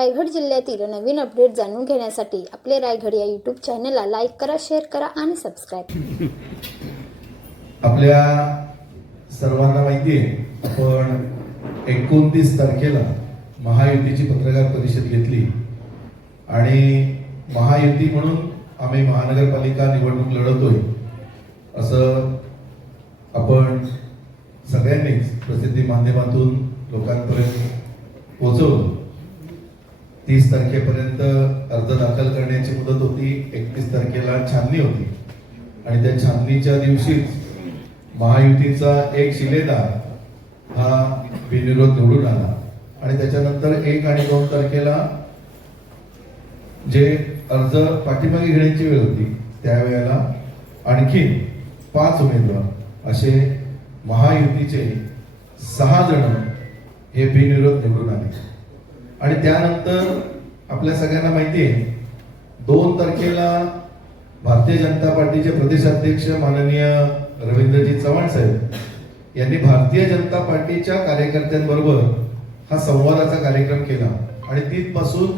रायगड जिल्ह्यातील नवीन अपडेट जाणून घेण्यासाठी आपले रायगड या यूट्यूब चॅनलला लाईक करा, शेअर करा आणि सबस्क्राईब. आपल्या सर्वांना माहिती आहे, आपण 29 तारखेला महायुतीची पत्रकार परिषद घेतली आणि महायुती म्हणून आम्ही महानगरपालिका निवडणूक लढवतोय असं आपण सगळ्यांनीच प्रसिद्धी माध्यमातून लोकांपर्यंत पोहोचवलं. 30 तारखेपर्यंत अर्ज दाखल करण्याची मुदत होती. 31 तारखेला छाननी होती आणि त्या छाननीच्या दिवशीच महायुतीचा एक शिलेदार हा बिनविरोध निवडून आला आणि त्याच्यानंतर 1 आणि 2 तारखेला जे अर्ज पाठीमागे घेण्याची वेळ होती त्यावेळेला आणखी 5 उमेदवार असे महायुतीचे 6 जण हे बिनविरोध निवडून आले. आणि त्यानंतर आपल्या सगळ्यांना माहिती आहे 2 तारखेला भारतीय जनता पार्टीचे प्रदेशाध्यक्ष माननीय रवींद्रजी चव्हाण साहेब यांनी भारतीय जनता पार्टीच्या कार्यकर्त्यांबरोबर हा संवादाचा कार्यक्रम केला आणि तिथपासून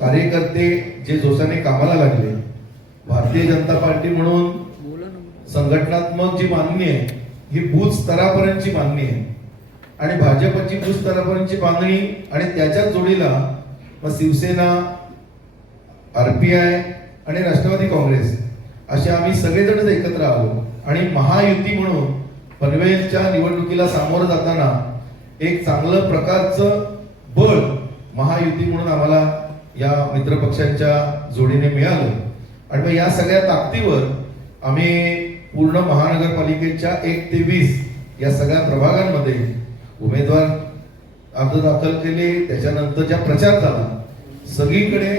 कार्यकर्ते जे जोशाने कामाला लागले. भारतीय जनता पार्टी म्हणून संघटनात्मक जी मागणी आहे ही बूथ स्तरापर्यंतची मागणी आहे आणि भाजपची बूथ स्तरापर्यंतची बांधणी आणि त्याच्याच जोडीला शिवसेना, आरपीआय आणि राष्ट्रवादी काँग्रेस असे आम्ही सगळेजण एकत्र आलो आणि महायुती म्हणून पनवेलच्या निवडणुकीला सामोरं जाताना एक चांगलं प्रकारचं बळ महायुती म्हणून आम्हाला या मित्रपक्षांच्या जोडीने मिळालं. आणि मग या सगळ्या ताकदीवर आम्ही पूर्ण महानगरपालिकेच्या 1 ते 20 या सगळ्या प्रभागांमध्ये उमेदवार अर्ज दाखल केले. त्याच्यानंतर ज्या प्रचार झाला सगळीकडे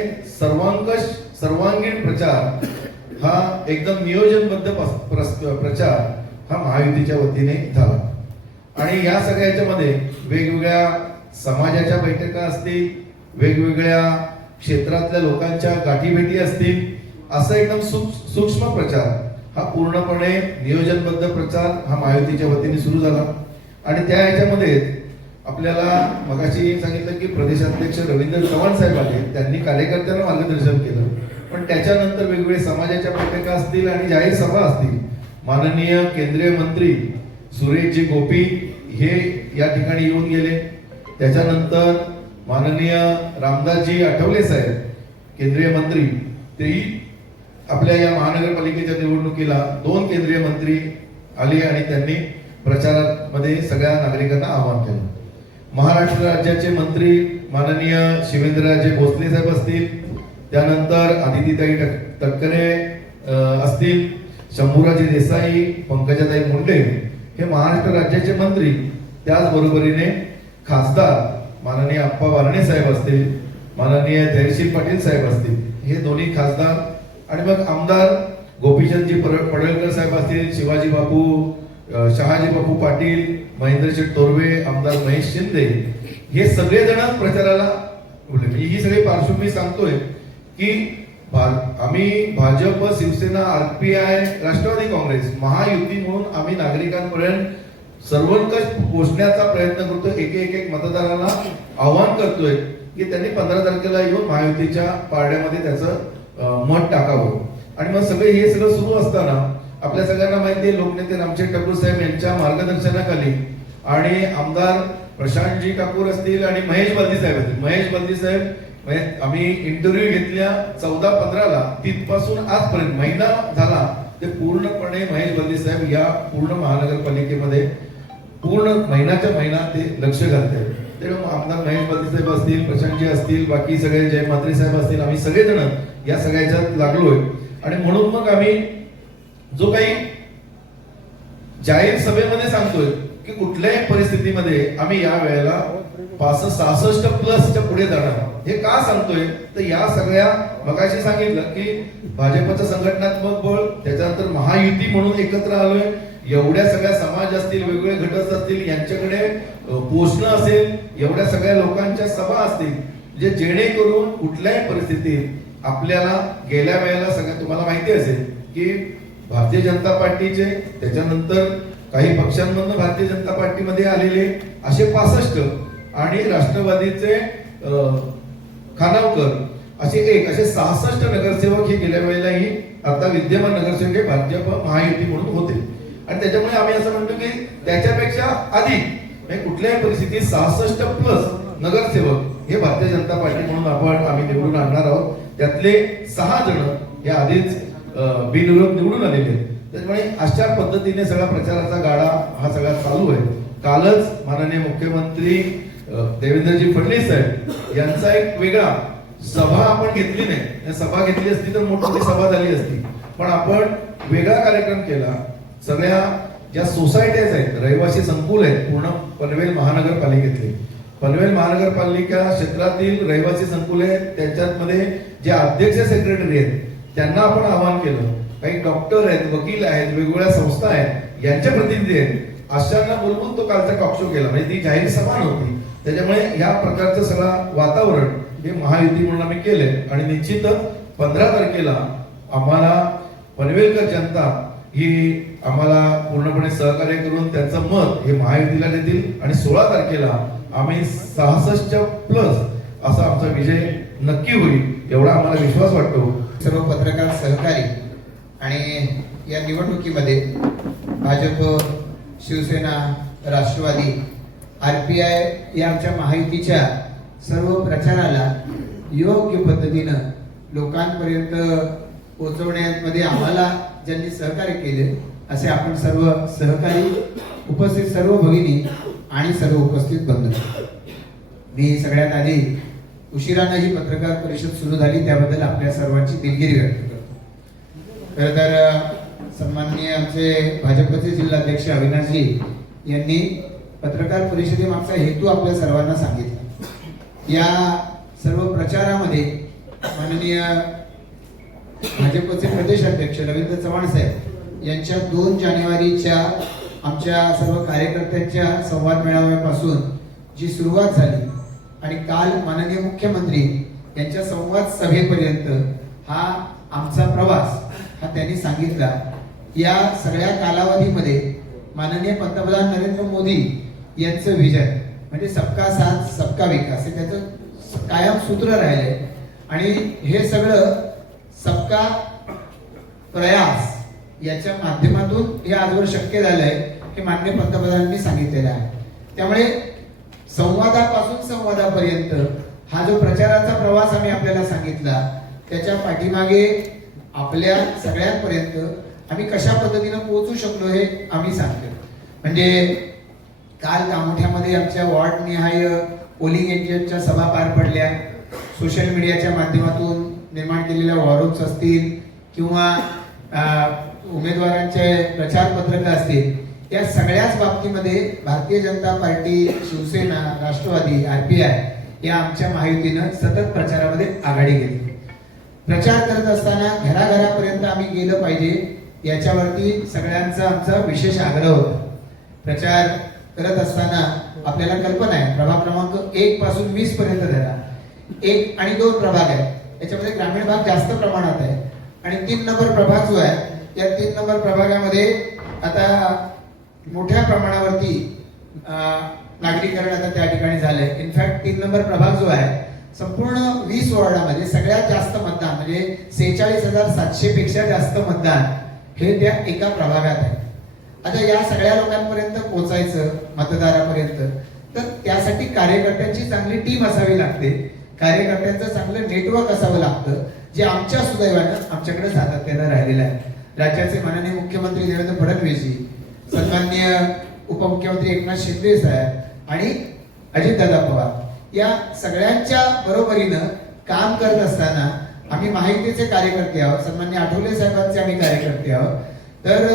सर्वांगीण प्रचार हा एकदम नियोजनबद्ध प्रचार हा महायुतीच्या वतीने झाला. आणि या सगळ्याच्या मध्ये वेगवेगळ्या समाजाच्या बैठका असतील, वेगवेगळ्या क्षेत्रातल्या लोकांच्या गाठीभेटी असतील, असं एकदम सूक्ष्म प्रचार हा पूर्णपणे नियोजनबद्ध प्रचार हा महायुतीच्या वतीने सुरू झाला. आणि त्या ह्याच्यामध्ये आपल्याला मगाशी सांगितलं की प्रदेशाध्यक्ष रवींद्र चव्हाण साहेब आले, त्यांनी कार्यकर्त्यांना मार्गदर्शन केलं. पण त्याच्यानंतर वेगवेगळे समाजाच्या बैठका असतील आणि जाहीर सभा असतील. माननीय केंद्रीय मंत्री सुरेशजी गोपी हे या ठिकाणी येऊन गेले. त्याच्यानंतर माननीय रामदासजी आठवले साहेब केंद्रीय मंत्री तेही आपल्या या महानगरपालिकेच्या निवडणुकीला 2 केंद्रीय मंत्री आले आणि त्यांनी प्रचारामध्ये सगळ्या नागरिकांना आवाहन केलं. महाराष्ट्र राज्याचे मंत्री माननीय शिवेंद्रराजे भोसले साहेब असतील, त्यानंतर आदितीताई तटकरे असतील, शंभूराजे देसाई, पंकजाताई मुंडे हे महाराष्ट्र राज्याचे मंत्री, त्याचबरोबरीने खासदार माननीय अप्पा बारणे साहेब असतील, माननीय धैर्यशील पाटील साहेब असतील, हे दोन्ही खासदार. आणि मग आमदार गोपीचंदजी पडळकर साहेब असतील, शिवाजी बापू, शहाजी बापू पाटील, महेंद्रशेठ तोरवे, आमदार महेश शिंदे हे सगळेजण प्रचाराला बोलले. ही सगळी पार्श्वभूमी सांगतोय की आम्ही भाजप, शिवसेना, आरपीआय, राष्ट्रवादी काँग्रेस महायुती म्हणून आम्ही नागरिकांपर्यंत सर्वंकष पोहोचण्याचा प्रयत्न करतोय. एक मतदारांना आवाहन करतोय की त्यांनी 15 तारखेला येऊन महायुतीच्या पारड्यामध्ये त्याचं मत टाकावं. आणि मग हे सगळं सुरू असताना आपल्या सगळ्यांना माहिती आहे लोकनेते रामशेठ ठाकूर साहेब यांच्या मार्गदर्शनाखाली आणि आमदार प्रशांतजी ठाकूर असतील आणि महेश बल्दी साहेब असतील. महेश बल्दी साहेब आम्ही इंटरव्ह्यू घेतल्या 14-15ला, तिथपासून आजपर्यंत महिना झाला ते पूर्णपणे महेश बल्दी साहेब या पूर्ण महानगरपालिकेमध्ये पूर्ण महिन्याच्या महिना ते लक्ष घालतात. तेव्हा आमदार महेश बल्दी साहेब असतील, प्रशांतजी असतील, बाकी सगळे जय म्हात्रे साहेब असतील, आम्ही सगळेजण या सगळ्याच्यात लागलोय. आणि म्हणून मग आम्ही जो काही जाहीर सभेमध्ये सांगतोय की कुठल्याही परिस्थितीमध्ये आम्ही या वेळेला 65+ पुढे जाणार. हे का सांगतोय तर या सगळ्या मगाशी सांगितलं की भाजपचं संघटनात्मक बळ, त्याच्यानंतर महायुती म्हणून एकत्र आलोय. एवढ्या सगळ्या समाज असतील, वेगवेगळे घटक असतील, यांच्याकडे पोषण असेल, एवढ्या सगळ्या लोकांच्या सभा असतील, जे जेणेकरून कुठल्याही परिस्थितीत आपल्याला गेल्या वेळेला सगळ्या तुम्हाला माहिती असेल की भारतीय जनता पार्टीचे, त्याच्यानंतर काही पक्षांमधून भारतीय जनता पार्टीमध्ये आलेले असे 65 आणि राष्ट्रवादीचे खानावकर असे 66 नगरसेवक हे गेल्या वेळेलाही आता विद्यमान नगरसेवक हे भाजप महायुती म्हणून होते. आणि त्याच्यामुळे आम्ही असं म्हणतो की त्याच्यापेक्षा अधिक म्हणजे कुठल्याही परिस्थितीत 66+ नगरसेवक हे भारतीय जनता पार्टी म्हणून आम्ही निवडून आणणार आहोत. त्यातले 6 जण हे आधीच बिनविरोध निवडून आलेले आहेत. त्याच्यामुळे अशा पद्धतीने सगळा प्रचाराचा गाडा हा सगळा चालू आहे. कालच माननीय मुख्यमंत्री देवेंद्रजी फडणवीस साहेब यांचा एक वेगळा सभा आपण घेतली नाही, सभा घेतली असती तर मोठी सभा झाली असती, पण आपण वेगळा कार्यक्रम केला. सगळ्या ज्या सोसायटीज आहेत, रहिवासी संकुल आहेत पूर्ण पनवेल महानगरपालिकेतले, पनवेल महानगरपालिका क्षेत्रातील रहिवासी संकुल आहेत, त्याच्यामध्ये जे अध्यक्ष सेक्रेटरी आहेत त्यांना आपण आवाहन केलं. काही डॉक्टर आहेत, वकील आहेत, वेगवेगळ्या संस्था आहेत, यांचे प्रतिनिधी आहेत, अशांना बोलवून तो कालचा टॉक शो केला. म्हणजे ती जाहीर सभा नव्हती. त्याच्यामुळे या प्रकारचं सगळं वातावरण हे महायुती म्हणून आम्ही केले. आणि निश्चितच 15 तारखेला आम्हाला पनवेलकर जनता ही आम्हाला पूर्णपणे सहकार्य करून त्यांचं मत हे महायुतीला देतील. आणि 16 तारखेला आम्ही 66+ असा आमचा विजय नक्की होईल एवढा आम्हाला विश्वास वाटतो. सर्व पत्रकार सहकारी आणि या निवडणुकीमध्ये भाजप, शिवसेना, राष्ट्रवादी, RPI या आमच्या महायुतीच्या सर्व प्रचाराला योग्य पद्धतीनं लोकांपर्यंत पोहोचवण्यामध्ये आम्हाला ज्यांनी सहकार्य केले असे आपण सर्व सहकारी, उपस्थित सर्व भगिनी आणि सर्व उपस्थित बंधू, मी सगळ्यात आधी उशिरानं ही पत्रकार परिषद सुरू झाली त्याबद्दल आपल्या सर्वांची दिलगिरी व्यक्त करतो. खरं तर सन्माननीय आमचे भाजपचे जिल्हाध्यक्ष अविनाशजी यांनी पत्रकार परिषदेमागचा हेतू आपल्या सर्वांना सांगितला. या सर्व प्रचारामध्ये माननीय भाजपचे प्रदेश अध्यक्ष रवींद्र चव्हाण साहेब यांच्या 2 जानेवारीच्या आमच्या सर्व कार्यकर्त्यांच्या संवाद मेळाव्यापासून जी सुरुवात झाली आणि काल माननीय मुख्यमंत्री यांच्या संवाद सभेपर्यंत हा आमचा प्रवास हा त्यांनी सांगितला. या सगळ्या कालावधीमध्ये माननीय पंतप्रधान नरेंद्र मोदी यांचं विजन म्हणजे सबका साथ सबका विकास हे त्याचं कायम सूत्र राहिले. आणि हे सगळं सबका प्रयास याच्या माध्यमातून हे आजवर शक्य झालंय हे माननीय पंतप्रधानांनी सांगितलेलं आहे. त्यामुळे संवादापासून संवादापर्यंत हा जो प्रचाराचा प्रवास आम्ही आपल्याला सांगितला त्याच्या पाठीमागे आपल्या सगळ्यांपर्यंत आम्ही कशा पद्धतीनं पोहोचू शकलो हे आम्ही सांगतो. म्हणजे काल कामोठ्यामध्ये आमच्या वॉर्ड निहाय पोलिंग एजंटच्या सभा पार पडल्या. सोशल मीडियाच्या माध्यमातून निर्माण केलेल्या वॉरूम्स असतील किंवा उमेदवारांचे प्रचार पत्रक असतील, या सगळ्याच बाबतीमध्ये भारतीय जनता पार्टी, शिवसेना, राष्ट्रवादी, RPI या आमच्या महायुतीनं सतत प्रचारामध्ये आघाडी घेतली. प्रचार करत असताना घराघरापर्यंत आम्ही गेलं पाहिजे याच्यावरती सगळ्यांचा आमचा विशेष आग्रह होता. प्रचार करत असताना आपल्याला कल्पना आहे प्रभाग क्रमांक 1 पासून 20 पर्यंत धरा, 1 आणि 2 प्रभाग आहेत, याच्यामध्ये ग्रामीण भाग जास्त प्रमाणात आहे. आणि 3 नंबर प्रभाग जो आहे या 3 नंबर प्रभागामध्ये आता मोठ्या प्रमाणावरती नागरीकरण आता त्या ठिकाणी झालंय. इनफॅक्ट 3 नंबर प्रभाग जो आहे संपूर्ण 20 वॉर्डामध्ये सगळ्यात जास्त मतदान म्हणजे 46,700 पेक्षा जास्त मतदान हे त्या एका प्रभागात आहे. आता या सगळ्या लोकांपर्यंत पोहोचायचं मतदारापर्यंत, तर त्यासाठी कार्यकर्त्यांची चांगली टीम असावी लागते, कार्यकर्त्यांचं चांगलं नेटवर्क असावं लागतं, जे आमच्या सुदैवानं आमच्याकडे सातत्यानं राहिलेलं आहे. राज्याचे माननीय मुख्यमंत्री देवेंद्र फडणवीसजी, सन्माननीय उपमुख्यमंत्री एकनाथ शिंदे साहेब आणि अजितदादा पवार या सगळ्यांच्या बरोबरीनं काम करत असताना आम्ही महायुतीचे कार्यकर्ते आहोत, सन्माननीय आठवले साहेबांचे आम्ही कार्यकर्ते आहोत. तर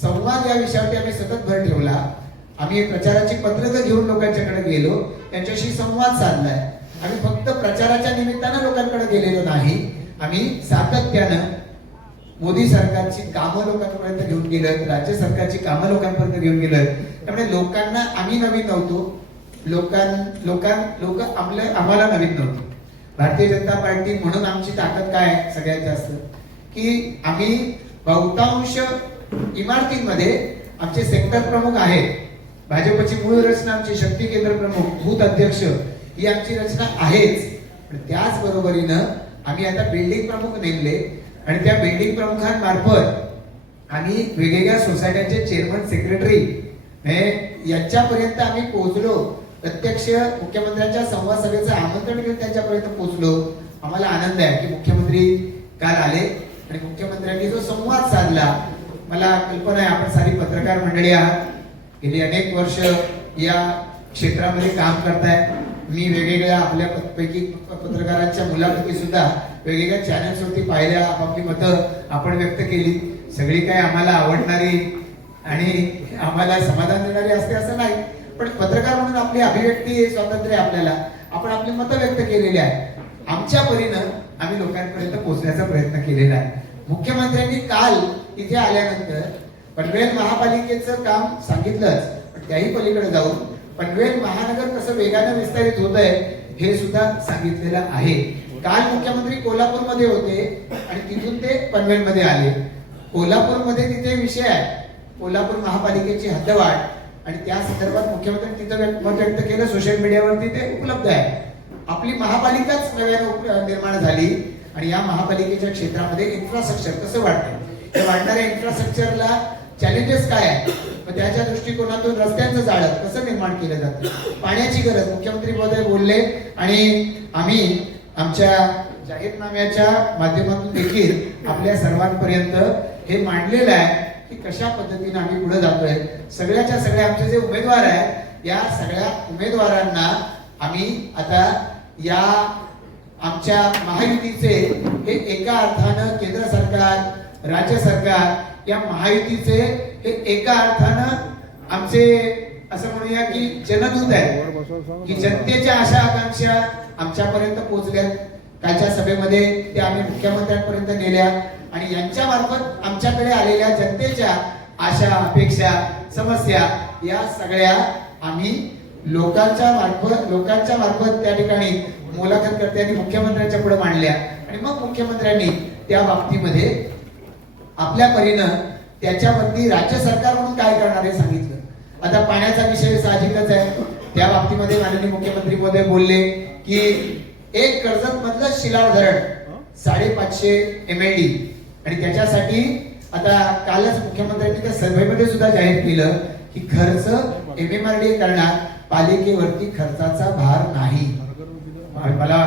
संवाद या विषयावरती आम्ही सतत भर ठेवला. आम्ही प्रचाराची पत्रकं घेऊन लोकांच्याकडे गेलो, त्यांच्याशी संवाद साधलाय. आम्ही फक्त प्रचाराच्या निमित्तानं लोकांकडे गेलेलो नाही, आम्ही सातत्यानं मोदी सरकारची कामं लोकांपर्यंत घेऊन गेलोय, राज्य सरकारची कामं लोकांपर्यंत घेऊन गेलोय. त्यामुळे लोकांना आम्ही नवीन नव्हतो, लोक आम्हाला नवीन नव्हते. भारतीय जनता पार्टी म्हणून आमची ताकद काय आहे सगळ्यात जास्त, की आम्ही बहुतांश इमारतींमध्ये आमचे सेक्टर प्रमुख आहेत. भाजपची मूळ रचना आमची शक्ती केंद्र प्रमुख, बूथ अध्यक्ष ही आमची रचना आहेच. आणि त्याचबरोबरीनं आम्ही आता बिल्डिंग प्रमुख नेमले आणि त्या बिल्डिंग प्रमुखांमार्फत आम्ही वेगवेगळ्या सोसायट्यांचे चेअरमन सेक्रेटरी यांच्यापर्यंत आम्ही पोहोचलो. प्रत्यक्ष मुख्यमंत्र्यांच्या संवाद सभेचं आमंत्रण घेऊन त्यांच्यापर्यंत पोहोचलो. आम्हाला आनंद आहे की मुख्यमंत्री काल आले आणि मुख्यमंत्र्यांनी जो संवाद साधला, मला कल्पना आहे आपण सारी पत्रकार मंडळी आहात, गेली अनेक वर्ष या क्षेत्रामध्ये काम करताय. मी वेगवेगळ्या आपल्या पैकी पत्रकारांच्या मुलाखती सुद्धा वेगवेगळ्या चॅनल्सवरती पाहिल्या, आपापली मतं आपण व्यक्त केली. सगळी काय आम्हाला आवडणारी आणि आम्हाला समाधान देणारी असते असं नाही, पण पत्रकार म्हणून आपली अभिव्यक्ती स्वातंत्र्य आपल्याला, आपण आपली मतं व्यक्त केलेली आहे. आमच्या परीनं आम्ही लोकांपर्यंत पोहोचण्याचा प्रयत्न केलेला आहे. मुख्यमंत्र्यांनी काल इथे आल्यानंतर पनवेल महापालिकेचं काम सांगितलंच, पण त्याही पलीकडे जाऊन पनवेल महानगर कसं वेगाने विस्तारित होत आहे हे सुद्धा सांगितलेलं आहे. काल मुख्यमंत्री कोल्हापूरमध्ये होते आणि तिथून ते पनवेलमध्ये आले. कोल्हापूरमध्ये तिथे विषय आहे कोल्हापूर महापालिकेची हद्दवाढ आणि त्या संदर्भात मुख्यमंत्र्यांनी तिथं मत व्यक्त केलं, सोशल मीडियावरती ते उपलब्ध आहे. आपली महापालिकाच नव्यानं निर्माण झाली आणि या महापालिकेच्या क्षेत्रामध्ये इन्फ्रास्ट्रक्चर कसं वाढतंय, या वाढणाऱ्या इन्फ्रास्ट्रक्चरला चॅलेंजेस काय आहे, मग त्याच्या दृष्टिकोनातून रस्त्यांचं जाळं कसं निर्माण केलं जातं, पाण्याची गरज मुख्यमंत्री महोदय बोलले आणि आम्ही आमच्या जाहीरनाम्याच्या माध्यमातून देखील आपल्या सर्वांपर्यंत हे मांडलेलं आहे की कशा पद्धतीने आम्ही पुढे जातोय. सगळ्याच्या सगळ्या आमचे जे उमेदवार आहेत या सगळ्या उमेदवारांना आम्ही आता या आमच्या महायुतीचे हे एका अर्थानं केंद्र सरकार राज्य सरकार या महायुतीचे हे एका अर्थानं आमचे असं म्हणूया की जनदूत आहे की जनतेच्या आशा आकांक्षा आमच्यापर्यंत पोहोचल्या. कालच्या सभेमध्ये ते आम्ही मुख्यमंत्र्यांपर्यंत नेल्या आणि यांच्या मार्फत आमच्याकडे आलेल्या जनतेच्या आशा अपेक्षा समस्या या सगळ्या आम्ही लोकांच्या मार्फत त्या ठिकाणी मुलाखतकर्त्यांनी मुख्यमंत्र्यांच्या पुढे मांडल्या आणि मग मुख्यमंत्र्यांनी त्या बाबतीमध्ये आपल्या परीनं त्याच्यावरती राज्य सरकार म्हणून काय करणार हे सांगितलं. आता पाण्याचा विषय साहजिकच आहे, त्या बाबतीमध्ये माननीय मुख्यमंत्री महोदय बोलले की एक कर्जत मधलं शिलाव धरण 550 MLD आणि त्याच्यासाठी आता कालच मुख्यमंत्र्यांनी त्या सभेमध्ये सुद्धा जाहीर केलं की खर्च MMRDA करणार, पालिकेवरती खर्चाचा भार नाही. मला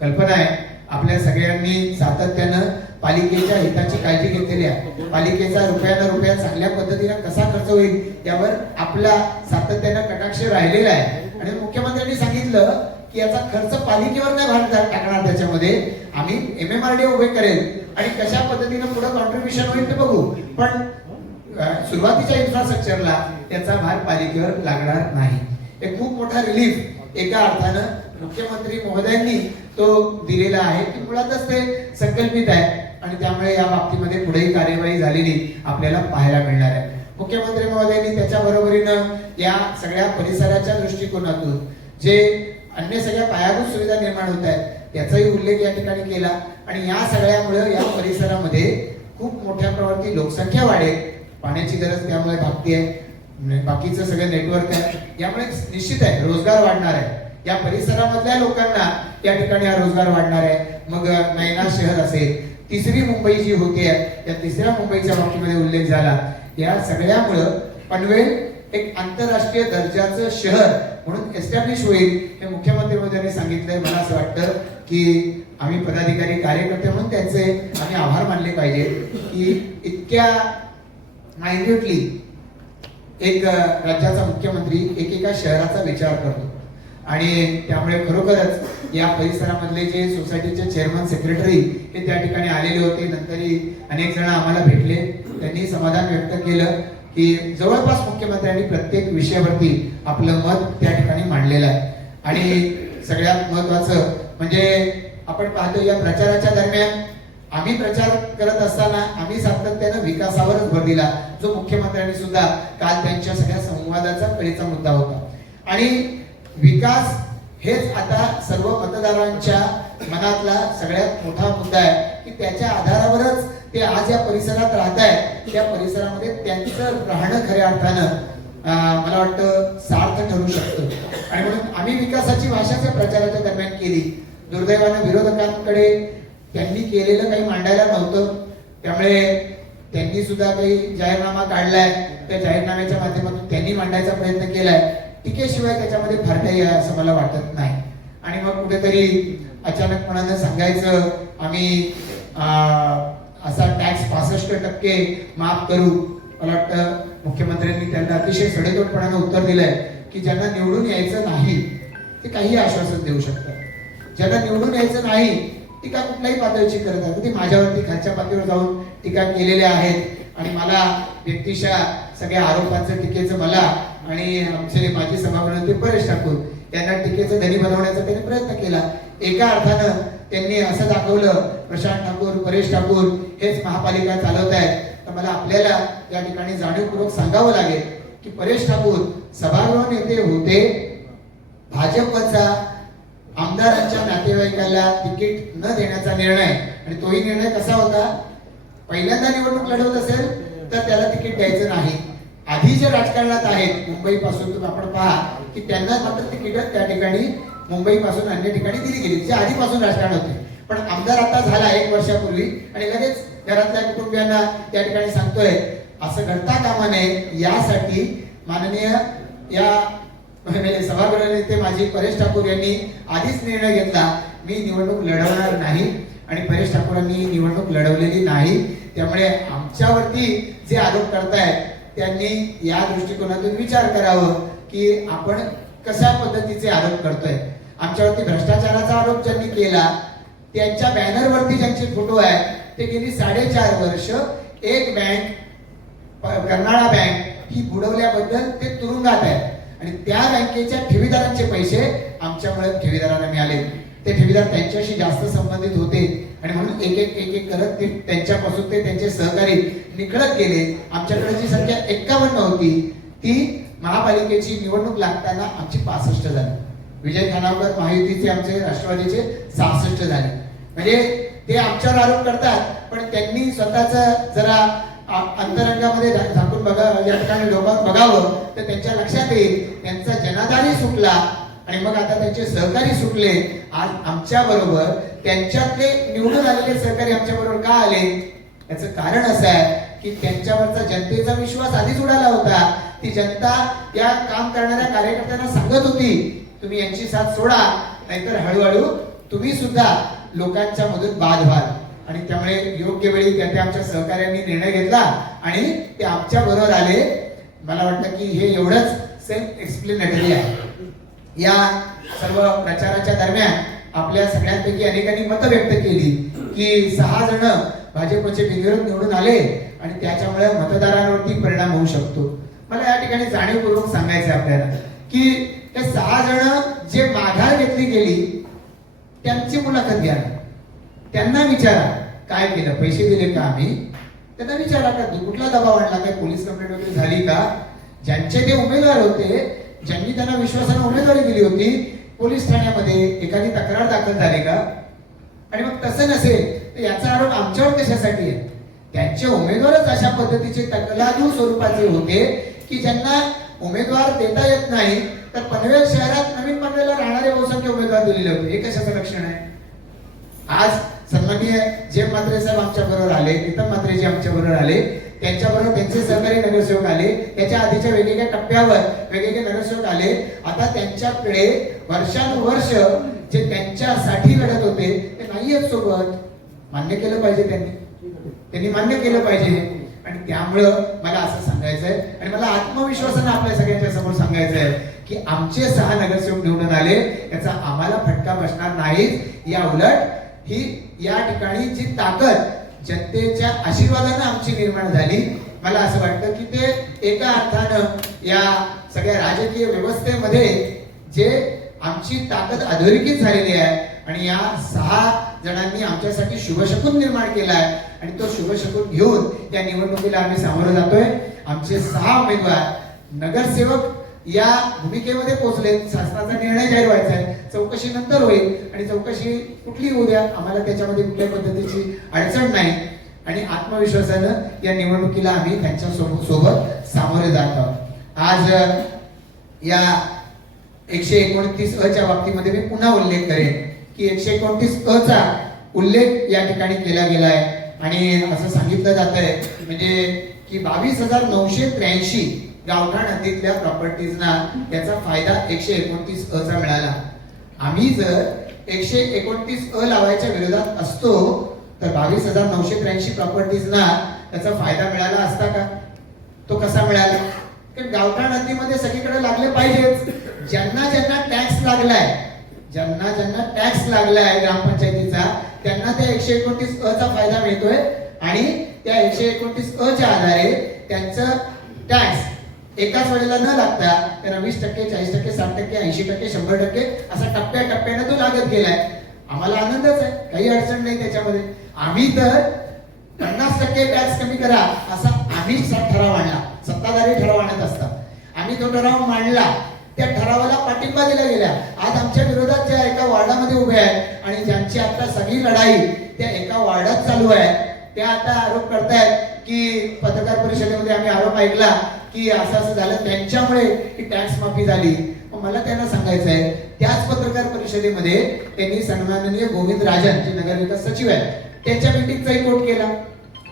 कल्पना आहे आपल्या सगळ्यांनी सातत्यानं पालिकेच्या हिताची काळजी घेतलेली आहे. पालिकेचा रुपया चांगल्या पद्धतीने कसा खर्च होईल यावर आपला सातत्यानं कटाक्ष राहिलेला आहे आणि मुख्यमंत्र्यांनी सांगितलं की याचा खर्च पालिकेवर नाही भार टाकणार, त्याच्यामध्ये आम्ही MMRDA उभे करेल आणि कशा पद्धतीने पुढे कॉन्ट्रीब्युशन होईल ते बघू, पण सुरुवातीच्या इन्फ्रास्ट्रक्चरला त्याचा भार पालिकेवर लागणार नाही. एक खूप मोठा रिलीफ एका अर्थानं मुख्यमंत्री महोदयांनी तो दिलेला आहे की मुळातच ते संकल्पित आहे आणि त्यामुळे या बाबतीमध्ये पुढेही कार्यवाही झालेली आपल्याला पाहायला मिळणार आहे. मुख्यमंत्री महोदयांनी त्याच्या बरोबरीनं या सगळ्या परिसराच्या दृष्टिकोनातून जे अन्य सगळ्या पायाभूत सुविधा निर्माण होत आहेत त्याचाही उल्लेख या ठिकाणी केला आणि या सगळ्यामुळे या परिसरामध्ये खूप मोठ्या प्रमाणात लोकसंख्या वाढेल, पाण्याची गरज त्यामुळे भागती आहे, बाकीचं सगळं नेटवर्क आहे, यामुळे निश्चित आहे रोजगार वाढणार आहे. या परिसरामधल्या लोकांना या ठिकाणी हा रोजगार वाढणार आहे. मग नैना शहर असेल, तिसरी मुंबई जी होती आहे त्या तिसऱ्या मुंबईच्या बाबतीमध्ये उल्लेख झाला. या सगळ्यामुळं पनवेल एक आंतरराष्ट्रीय दर्जाचं शहर म्हणून एस्टॅब्लिश होईल हे मुख्यमंत्री महोदयांनी सांगितलंय. मला असं वाटतं की आम्ही पदाधिकारी कार्यकर्ते म्हणून त्यांचे आम्ही आभार मानले पाहिजे की इतक्या माइन्यूटली एक राज्याचा मुख्यमंत्री एकेका शहराचा विचार करतो आणि त्यामुळे खरोखरच या परिसरामधले जे सोसायटीचे चेअरमन सेक्रेटरी हे त्या ठिकाणी आलेले होते, नंतरही अनेक जण आम्हाला भेटले, त्यांनी समाधान व्यक्त केलं की जवळपास मुख्यमंत्र्यांनी प्रत्येक विषयावरती आपलं मत त्या ठिकाणी मांडलेलं आहे. आणि सगळ्यात महत्वाचं म्हणजे आपण पाहतो या प्रचाराच्या दरम्यान आम्ही प्रचार करत असताना आम्ही सातत्यानं विकासावरच भर दिला, जो मुख्यमंत्र्यांनी सुद्धा काल त्यांच्या सगळ्या संवादाचा कळीचा मुद्दा होता. आणि विकास हेच आता सर्व मतदारांच्या मनातला सगळ्यात मोठा मुद्दा आहे की त्याच्या आधारावरच ते आज या परिसरात राहत आहेत, त्या परिसरामध्ये त्यांचं राहणं खऱ्या अर्थानं मला वाटतं सार्थ ठरू शकतं. आणि म्हणून आम्ही विकासाची भाषा त्या प्रचाराच्या दरम्यान केली. दुर्दैवानं विरोधकांकडे त्यांनी केलेलं काही मांडायला नव्हतं, त्यामुळे त्यांनी सुद्धा काही जाहीरनामा काढलाय, त्या जाहीरनाम्याच्या माध्यमातून त्यांनी मांडायचा प्रयत्न केलाय. टीकेशिवाय त्याच्यामध्ये फार काही आहे असं मला वाटत नाही. आणि मग कुठेतरी अचानकपणानं सांगायचं आम्ही असा टॅक्स 65% माफ करू. मला वाटतं मुख्यमंत्र्यांनी त्यांना अतिशय सडेतोडपणानं उत्तर दिलंय की ज्यांना निवडून यायचं नाही ते काही आश्वासन देऊ शकतात, ज्यांना निवडून यायचं नाही टीका कुठल्याही पातळीची करत आहे. ते माझ्यावरती खालच्या पातळीवर जाऊन टीका केलेल्या आहेत आणि मला व्यक्तिशः सगळ्या आरोपांचं टीकेचं मला आणि आमचे माजी सभागृह परेश ठाकूर यांना टीकेचं धनी बनवण्याचा त्यांनी प्रयत्न केला. एका अर्थानं त्यांनी असं दाखवलं प्रशांत ठाकूर, परेश ठाकूर हेच महापालिका चालवत आहेत. तर मला आपल्याला या ठिकाणी जाणीवपूर्वक सांगावं लागेल की परेश ठाकूर सभागृह नेते होते, भाजपचा आमदारांच्या नातेवाईकाला तिकीट न देण्याचा निर्णय, आणि तोही निर्णय कसा होता, पहिल्यांदा निवडणूक लढवत असेल तर त्याला तिकीट द्यायचं नाही. आधी जे राजकारणात आहेत मुंबई पासून आपण पहा की त्यांना मात्र तिकीट त्या ठिकाणी मुंबई पासून अन्य ठिकाणी दिली गेली, जे आधीपासून राजकारण होते. पण आमदार आता झाला 1 वर्षापूर्वी आणि लगेच घरातल्या कुटुंबियांना त्या ठिकाणी सांगतोय, असं घडता कामा नये. यासाठी माननीय या सभागृह नेते माझे परेश ठाकूर यांनी आधीच निर्णय घेतला, मी निवडणूक लढवणार नाही आणि परेश ठाकूरांनी निवडणूक लढवलेली नाही. त्यामुळे आमच्यावरती जे आरोप करतायत त्यांनी या दृष्टिकोनातून विचार करावं की आपण कशा पद्धतीचे आरोप करतोय. आमच्यावरती भ्रष्टाचाराचा आरोप ज्यांनी केला त्यांच्या बॅनरवरती ज्यांचे फोटो आहे ते गेली 4.5 वर्ष एक बँक कर्नाळा बँक ही बुडवल्याबद्दल ते तुरुंगात आहे आणि त्या बँकेच्या ठेवीदारांचे पैसे आमच्यामुळे ठेवीदारांना मिळाले. ते ठेवीदार त्यांच्याशी जास्त संबंधित होते आणि म्हणून एक एक करत ते त्यांच्यापासून ते त्यांचे सहकारी निखळत गेले. आमच्याकडे जी संख्या 51 होती ती महापालिकेची निवडणूक लागताना आमची 65 झाली. विजय खानावकर महायुतीचे आमचे राष्ट्रवादीचे 66 झाले. म्हणजे ते आमच्यावर आरोप करतात पण त्यांनी स्वतःच जरा अंतरंगामध्ये झाकून बघा, या ठिकाणी डोकावून बघावं तर त्यांच्या लक्षात येईल त्यांचा जनाधारही सुटला आणि मग आता त्यांचे सहकारी सुटले. आज आमच्या बरोबर त्यांच्यातले निवडून आलेले सहकारी आमच्या बरोबर का आले, याचं कारण असं आहे की त्यांच्यावरचा जनतेचा विश्वास आधीच उडाला होता. ती जनता या काम करणाऱ्या कार्यकर्त्यांना सांगत होती तुम्ही यांची साथ सोडा नाहीतर हळूहळू तुम्ही सुद्धा लोकांच्या मधून बाद व्हाल. आणि त्यामुळे योग्य वेळी त्या आमच्या सहकार्यांनी निर्णय घेतला आणि ते आमच्या बरोबर आले. मला वाटतं की हे एवढंच सेल्फ एक्सप्लेनेटरी आहे. या सर्व प्रचाराच्या दरम्यान आपल्या सगळ्यांपैकी अनेकांनी मतं व्यक्त केली की 6 जण भाजपचे बिनविरोध निवडून आले आणि त्याच्यामुळे मतदारांवरती परिणाम होऊ शकतो. मला या ठिकाणी जाणीवपूर्वक सांगायचं आपल्याला की ते 6 जण जे माघार घेतली गेली त्यांची मुलाखत घ्या, त्यांना विचारा काय केलं, पैसे दिले का आम्ही, त्यांना विचारा का कुठला दबाव आणला, काय पोलीस कंप्लेंट वगैरे झाली का. ज्यांचे ते उमेदवार होते, ज्यांनी त्यांना विश्वासाने उमेदवारी दिली होती, पोलीस ठाण्यामध्ये एखादी तक्रार दाखल झाली का. आणि मग तसं नसेल तर याचा आरोप आमच्यावर कशासाठी आहे. त्यांचे उमेदवारच अशा पद्धतीचे तकलादू स्वरूपाचे होते की ज्यांना उमेदवार देता येत नाही, तर पनवेल शहरात नवीन पनवेलला राहणारे बहुसंख्य उमेदवार दिलेले होते. हे कशाचं लक्षण आहे. आज सन्माननीय जे म्हात्रे साहेब आमच्या बरोबर आले, प्रीतम म्हात्रे जी आमच्या बरोबर आले, त्यांच्या बरोबर त्यांचे सहकारी नगरसेवक आले, त्याच्या आधीच्या वेगवेगळ्या टप्प्यावर वेगवेगळे नगरसेवक आले. आता त्यांच्याकडे वर्षानुवर्ष जे त्यांच्यासाठी लढत होते ते नाहीयेत सोबत. मान्य केलं पाहिजे त्यांनी मान्य केलं पाहिजे. आणि त्यामुळं मला असं सांगायचंय आणि मला आत्मविश्वासाने आपल्या सगळ्यांच्या समोर सांगायचंय की आमचे 6 नगरसेवक निवडून आले, याचा आम्हाला फटका बसणार नाही. या उलट ही या ठिकाणी जी ताकद जनतेच्या आशीर्वादाने आमची निर्माण झाली, मला असं वाटतं की ते एका अर्थानं या सगळ्या राजकीय व्यवस्थेमध्ये जे आमची ताकद अधोरेखित झालेली आहे आणि या 6 जणांनी आमच्यासाठी शुभशकून निर्माण केला आहे आणि तो शुभशकून घेऊन या निवडणुकीला आम्ही सामोरं जातोय. आमचे 6 उमेदवार नगरसेवक या भूमिकेमध्ये पोहोचले. शासनाचा निर्णय जाहीर व्हायचा आहे, चौकशी नंतर होईल आणि चौकशी कुठली होऊ द्या, आम्हाला त्याच्यामध्ये कुठल्या पद्धतीची अडचण नाही. आणि आत्मविश्वासानं या निवडणुकीला आम्ही त्यांच्या सोबत सामोरे जात आहोत. आज या 129 अ च्या बाबतीमध्ये मी पुन्हा उल्लेख करेन की 129 चा उल्लेख या ठिकाणी केला गेलाय आणि असं सांगितलं जात आहे म्हणजे की 22,983 गावठाण हद्दीतल्या प्रॉपर्टीजना याचा फायदा 129 चा मिळाला. आम्ही जर 129 लावायच्या विरोधात असतो तर 22,983 प्रॉपर्टीजना त्याचा फायदा मिळाला असता का? तो कसा मिळाला? कारण गावठाण हद्दीमध्ये सगळीकडे लागले पाहिजेच. ज्यांना ज्यांना टॅक्स लागलाय ग्रामपंचायतीचा त्यांना त्या 129 चा फायदा मिळतोय आणि त्या 129 च्या आधारे त्यांचं टॅक्स एकाच वेळेला न लागता त्यांना 20%, 40%, 60%, 80%, 100% असा टप्प्याटप्प्याने तो लागत गेलाय. आम्हाला आनंदच आहे, काही अडचण नाही त्याच्यामध्ये. आम्ही तर 50% टॅक्स कमी करा असा आम्ही ठराव आणला. सत्ताधारी ठराव आणत असतात. आम्ही तो ठराव मांडला, त्या ठरावाला पाठिंबा दिला गेला. आज आमच्या विरोधात ज्या एका वार्डामध्ये उभे आहेत आणि ज्यांची आता सगळी लढाई त्या एका वार्डात चालू आहे त्या आता आरोप करतायत की पत्रकार परिषदेमध्ये आम्ही आरोप ऐकला की असं झालं त्यांच्यामुळे ही टॅक्स माफी झाली. मला त्यांना सांगायचं आहे त्याच पत्रकार परिषदेमध्ये त्यांनी सन्माननीय गोविंद राजन जे नगरविकास सचिव आहेत त्यांच्या मीटिंगचाही कोट केला.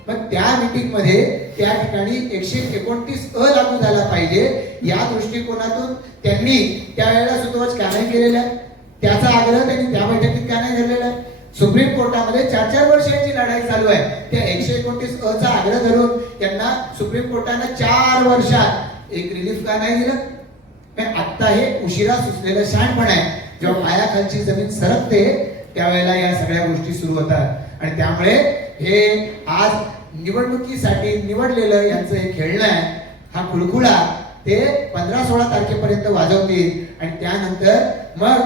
मग त्या मीटिंग मध्ये त्या ठिकाणी 129 लागू झाला पाहिजे या दृष्टिकोनातून त्यांनी त्यावेळेला सुतोवाच का नाही केलेला आहे? त्याचा आग्रह त्यांनी त्या बैठकीत का नाही धरलेला आहे? सुप्रीम कोर्टामध्ये 4 वर्षांची लढाई चालू आहे. त्या 129 चा आग्रह धरून त्यांना सुप्रीम कोर्टाने 4 वर्षात एक रिलीफ का नाही दिलं? आता हे उशिरा सुचलेलं शहाणपण आहे. जेव्हा पायाखालची जमीन सरकते त्यावेळेला या सगळ्या गोष्टी सुरू होतात आणि त्यामुळे हे आज निवडणुकीसाठी निवडलेलं यांचं हे खेळणं आहे. हा खुळखुळा ते 15-16 तारखेपर्यंत वाजवतील आणि त्यानंतर मग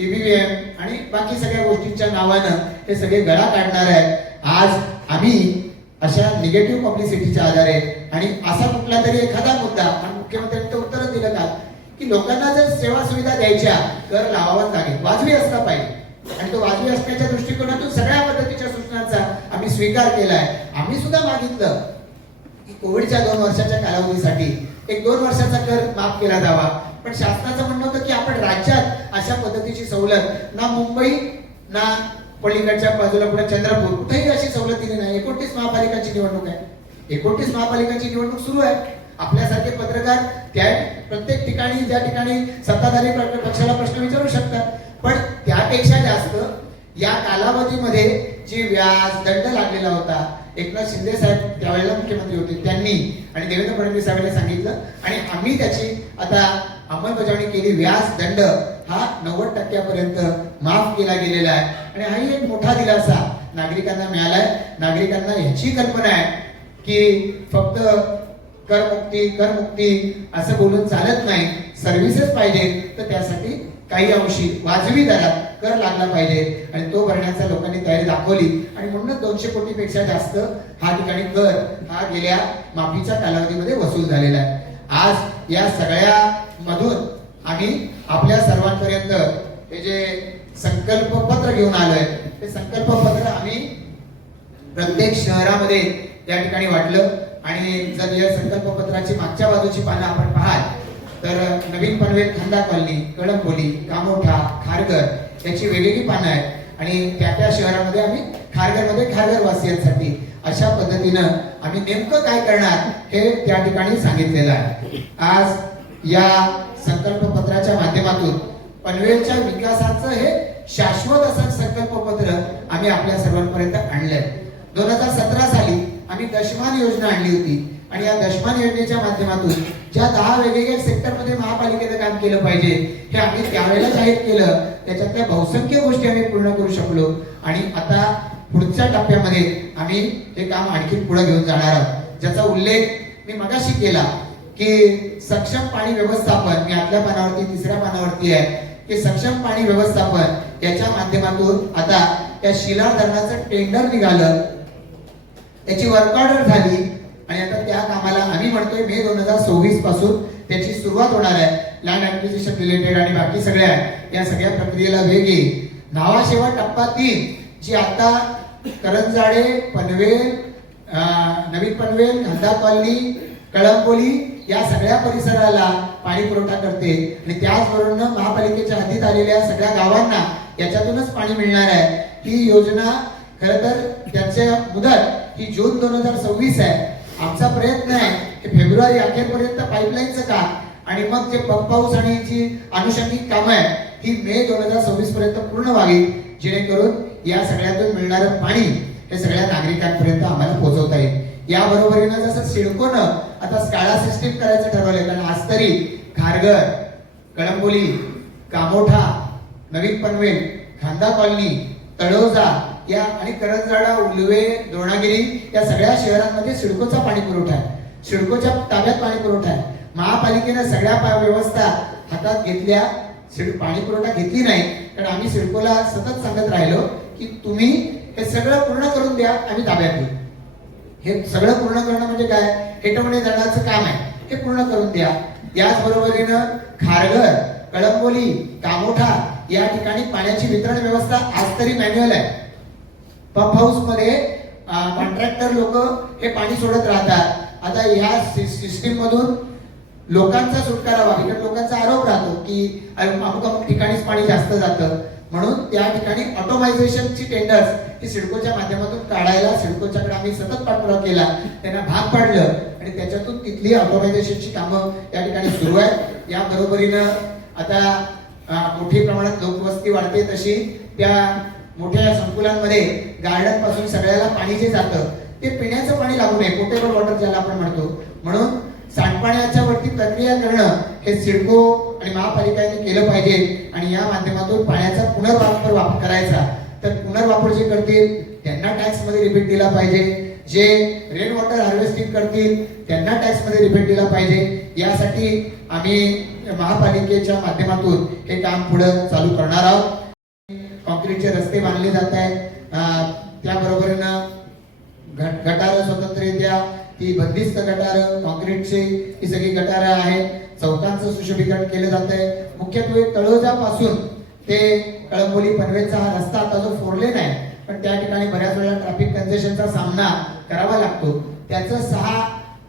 ईव्हीएम आणि बाकी सगळ्या गोष्टींच्या नावानं हे सगळे गळा काढणार आहेत. आज आम्ही अशा निगेटिव्ह पब्लिसिटीच्या आधारे आणि असा कुठला तरी एखादा मुद्दा आणि मुख्यमंत्र्यांनी तर उत्तरच दिलं का की लोकांना जर सेवा सुविधा द्यायच्या तर लावावाच लागेल, वाजवी असला पाहिजे आणि तो वाजवी असण्याच्या दृष्टिकोनातून सगळ्या पद्धतीच्या सूचनांचा आम्ही स्वीकार केलाय. आम्ही सुद्धा मागितलं की कोविडच्या 2 वर्षाच्या कालावधीसाठी एक 2 वर्षाचा कर माफ केला जावा, पण शासनाचं म्हणणं होतं की आपण राज्यात अशा पद्धतीची सवलत ना मुंबई ना पलीकडच्या बाजूला पुढे चंद्रपूर कुठेही अशी सवलत दिली नाही. 29 महापालिकांची निवडणूक आहे, 29 महापालिकांची निवडणूक सुरू आहे. आपल्यासारखे पत्रकार त्या प्रत्येक ठिकाणी ज्या ठिकाणी सत्ताधारी पक्षाला प्रश्न विचारू शकतात, पण त्यापेक्षा जास्त या कालावधीमध्ये जी व्याज दंड लागलेला होता एकनाथ शिंदे साहेब त्यावेळेला मुख्यमंत्री होते त्यांनी आणि देवेंद्र फडणवीस साहेबांनी सांगितलं आणि आम्ही त्याची आता अंमलबजावणी केली. व्याज दंड हा 90% पर्यंत माफ केला गेलेला आहे आणि हाही एक मोठा दिलासा नागरिकांना मिळालाय. नागरिकांना ह्याची कल्पना आहे की फक्त करमुक्ती असं बोलून चालत नाही. सर्व्हिसेस पाहिजे तर त्यासाठी काही अंशी वाजवी दरात कर लागला पाहिजे आणि तो भरण्याचा लोकांनी तयारी दाखवली आणि म्हणूनच 200 कोटीपेक्षा जास्त हा ठिकाणी कर हा गेल्या माफीच्या कालावधीमध्ये वसूल झालेला आहे. आज या सगळ्या मधून आम्ही आपल्या सर्वांपर्यंत हे जे संकल्प पत्र घेऊन आलोय ते संकल्प पत्र आम्ही प्रत्येक शहरामध्ये या ठिकाणी वाटलं आणि जर या संकल्प पत्राची मागच्या बाजूची पानं आपण पाहाल तर नवीन पनवेल खंदा कॉलनी, कळंबोली, कामोठा, खारघर याची वेगवेगळी पानं आहेत आणि त्या शहरामध्ये आम्ही खारघरमध्ये खारघर वासियांसाठी अशा पद्धतीनं आम्ही नेमकं काय करणार हे त्या ठिकाणी सांगितलेलं आहे. आज या संकल्प पत्राच्या माध्यमातून पनवेलच्या विकासाचं हे शाश्वत असं संकल्प पत्र आम्ही आपल्या सर्वांपर्यंत आणलंय. 2017 साली आम्ही दशमान योजना आणली होती आणि या दशमान योजनेच्या माध्यमातून ज्या 10 वेगवेगळ्या सेक्टरमध्ये महापालिकेनं काम केलं पाहिजे हे आम्ही त्यावेळेला जाहीर केलं. त्याच्यातल्या बहुसंख्य गोष्टी आम्ही पूर्ण करू शकलो आणि आता पुढच्या टप्प्यामध्ये आम्ही हे काम आणखी पुढे घेऊन जाणार आहोत. ज्याचा उल्लेख मी मगाशी केला की सक्षम पाणी व्यवस्थापन, मी आतल्या पानावरती 3ऱ्या पानावरती आहे की सक्षम पाणी व्यवस्थापन याच्या माध्यमातून आता त्या शिलार धरणाचं टेंडर निघालं, त्याची वर्क ऑर्डर झाली आणि आता त्या कामाला आम्ही म्हणतोय मे 2024 पासून त्याची सुरुवात होणार आहे. लँड ऍक्विजिशन रिलेटेड आणि बाकी सगळ्या या सगळ्या प्रक्रियेला वेग येईल. नावाशेवा टप्पा 3 जी आता करंजाडे, पनवेल, नवीन पनवेल, खंदा कॉलनी, कळंबोली या सगळ्या परिसराला पाणी पुरवठा करते आणि त्याचबरोबर महापालिकेच्या हद्दीत आलेल्या सगळ्या गावांना याच्यातूनच पाणी मिळणार आहे. ही योजना खरं तर त्याच्या मुदत ही जून 2026 आहे. आमचा प्रयत्न आहे की फेब्रुवारी अखेरपर्यंत पाईपलाईनचं काम आणि मग जे पंप हाऊस आणि जी अनुषंगिक कामं आहे ही मे 2026 पर्यंत पूर्ण व्हावी, जेणेकरून या सगळ्यातून मिळणारं पाणी हे सगळ्या नागरिकांपर्यंत आम्हाला पोहोचवता येईल. या बरोबरीनं जसं सिडकोनं आता स्काळा सिस्टीम करायचं ठरवलंय, कारण आज तरी खारघर, कळंबोली, कामोठा, नवीन पनवेल, खांदा कॉलनी, तळोजा या आणि करंजाडा, उलवे, द्रोणागिरी या सगळ्या शहरांमध्ये सिडकोचा पाणी पुरवठा आहे. सिडकोच्या ताब्यात पाणी पुरवठा आहे. महापालिकेनं सगळ्या व्यवस्था हातात घेतल्या, पाणी पुरवठा घेतली नाही. कारण आम्ही सिडकोला सतत सांगत राहिलो की तुम्ही हे सगळं पूर्ण करून द्या, आम्ही ताब्यात घेऊ. हे सगळं पूर्ण करणं म्हणजे काय, हेटवणे धरणाचं काम आहे, हे पूर्ण करून द्या. याच बरोबरीनं खारघर, कळंबोली, कामोठा या ठिकाणी पाण्याची वितरण व्यवस्था आज तरी मॅन्युअल आहे. पंप हाऊस मध्ये कॉन्ट्रॅक्टर लोक हे पाणी सोडत राहतात. आता ह्या सिस्टीम मधून लोकांचा सुटकारा व्हावा, कारण लोकांचा आरोप राहतो की अमुक अमुक ठिकाणीच पाणी जास्त जातं, म्हणून त्या ठिकाणी ऑटोमायझेशनची टेंडर्स ही सिडकोच्या माध्यमातून काढायला सिडकोच्याकडे आम्ही सतत पाठपुरावा केला, त्यांना भाग पाडलं आणि त्याच्यातून तिथली ऑटोमायझेशनची कामं या ठिकाणी सुरू आहेत. या बरोबरीनं आता मोठ्या प्रमाणात लोकवस्ती वाढते, तशी त्या मोठ्या संकुलांमध्ये गार्डन पासून सगळ्याला पाणी जे जातं ते पिण्याचं पाणी लागू नये, पोटेबल वॉटर ज्याला आपण म्हणतो, म्हणून सांडपाण्याच्या वरती प्रक्रिया करणं हे सिडको आणि महापालिकांनी केलं पाहिजे. आणि या माध्यमातून पाण्याचा पुनर्वापर करायचा, तर पुनर्वापर जे करतील त्यांना टॅक्स मध्ये रिबेट दिला पाहिजे, जे रेन वॉटर हार्वेस्टिंग करतील त्यांना टॅक्स मध्ये रिबेट दिला पाहिजे. यासाठी आम्ही महापालिकेच्या माध्यमातून हे काम पुढे चालू करणार आहोत. कॉन्क्रीटचे रस्ते बांधले जात आहेत, त्याबरोबरीनं गटारं स्वतंत्ररित्या ती बंदिस्त गटारं, कॉन्क्रीटची ही सगळी गटारं आहेत. चौकांचं सुशोभीकरण केलं जात आहे. मुख्यत्वे तळोजा पासून ते कळंबोली पनवेलचा हा रस्ता आता जो 4 लेन आहे, पण त्या ठिकाणी बऱ्याच वेळा ट्रॅफिक कंजेशनचा सामना करावा लागतो. त्याचं 6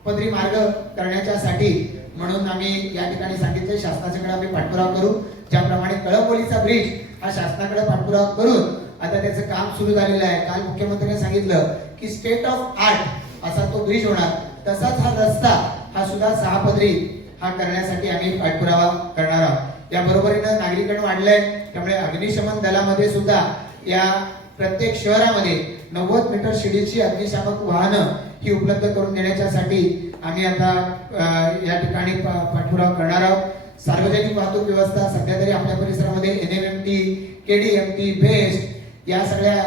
पदरी मार्ग करण्याच्यासाठी म्हणून आम्ही या ठिकाणी सांगितलं शासनाच्याकडे आम्ही पाठपुरावा करू. ज्याप्रमाणे कळंबोलीचा ब्रिज हा शासनाकडे पाठपुरावा करून आता त्याचं काम सुरू झालेलं आहे. काल मुख्यमंत्र्यांनी सांगितलं की स्टेट ऑफ आर्ट असा तो ब्रिज होणार, तसाच हा रस्ता हा सुद्धा 6 पदरी हा करण्यासाठी आम्ही पाठपुरावा करणार आहोत. या बरोबरीनं नागरीकरण वाढलंय, त्यामुळे अग्निशमन दलामध्ये सुद्धा या प्रत्येक शहरामध्ये 90 मीटर शिडीची अग्निशामक वाहनं ही उपलब्ध करून देण्यासाठी आम्ही आता या ठिकाणी पाठपुरावा करणार आहोत. सार्वजनिक वाहतूक व्यवस्था सध्या तरी आपल्या परिसरामध्ये NMMT, KDMT, बेस्ट या सगळ्या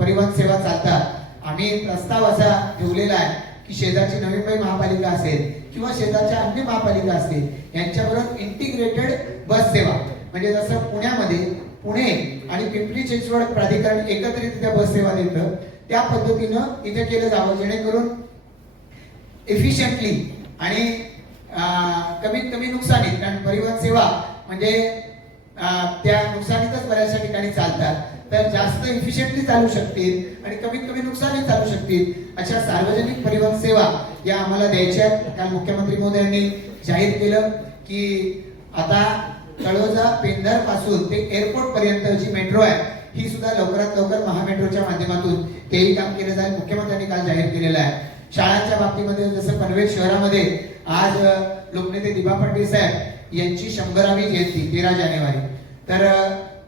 परिवहन सेवा चालतात. आम्ही प्रस्ताव असा ठेवलेला आहे की शेजारची नवी मुंबई महापालिका असेल किंवा शेजारच्या अन्य महापालिका असतील यांच्याबरोबर इंटिग्रेटेड बस सेवा, म्हणजे जसं पुण्यामध्ये पुणे आणि पिंपरी चिंचवड प्राधिकरण एकत्रितरित्या बस सेवा देतं, त्या पद्धतीनं इथे केलं जावं, जेणेकरून एफिशियंटली आणि कमीत कमी नुकसानीत, कारण परिवहन सेवा म्हणजे त्या नुकसानीतच बऱ्याचशा ठिकाणी चालतात, तर जास्त इफिशियंटली चालू शकतील आणि कमीत कमी नुकसानी चालू शकतील अशा सार्वजनिक परिवहन सेवा या आम्हाला द्यायच्या. काल मुख्यमंत्री महोदयांनी जाहीर केलं की आता तळोजा पेंधर पासून ते एअरपोर्ट पर्यंत जी मेट्रो आहे ही सुद्धा लवकरात लवकर महामेट्रोच्या माध्यमातून तेही काम केलं जाईल. मुख्यमंत्र्यांनी काल जाहीर केलेलं आहे. शाळांच्या बाबतीमध्ये जसं पनवेल शहरामध्ये आज लोकनेते दिबा पाटील साहेब यांची 100वी जयंती 13 जानेवारी, तर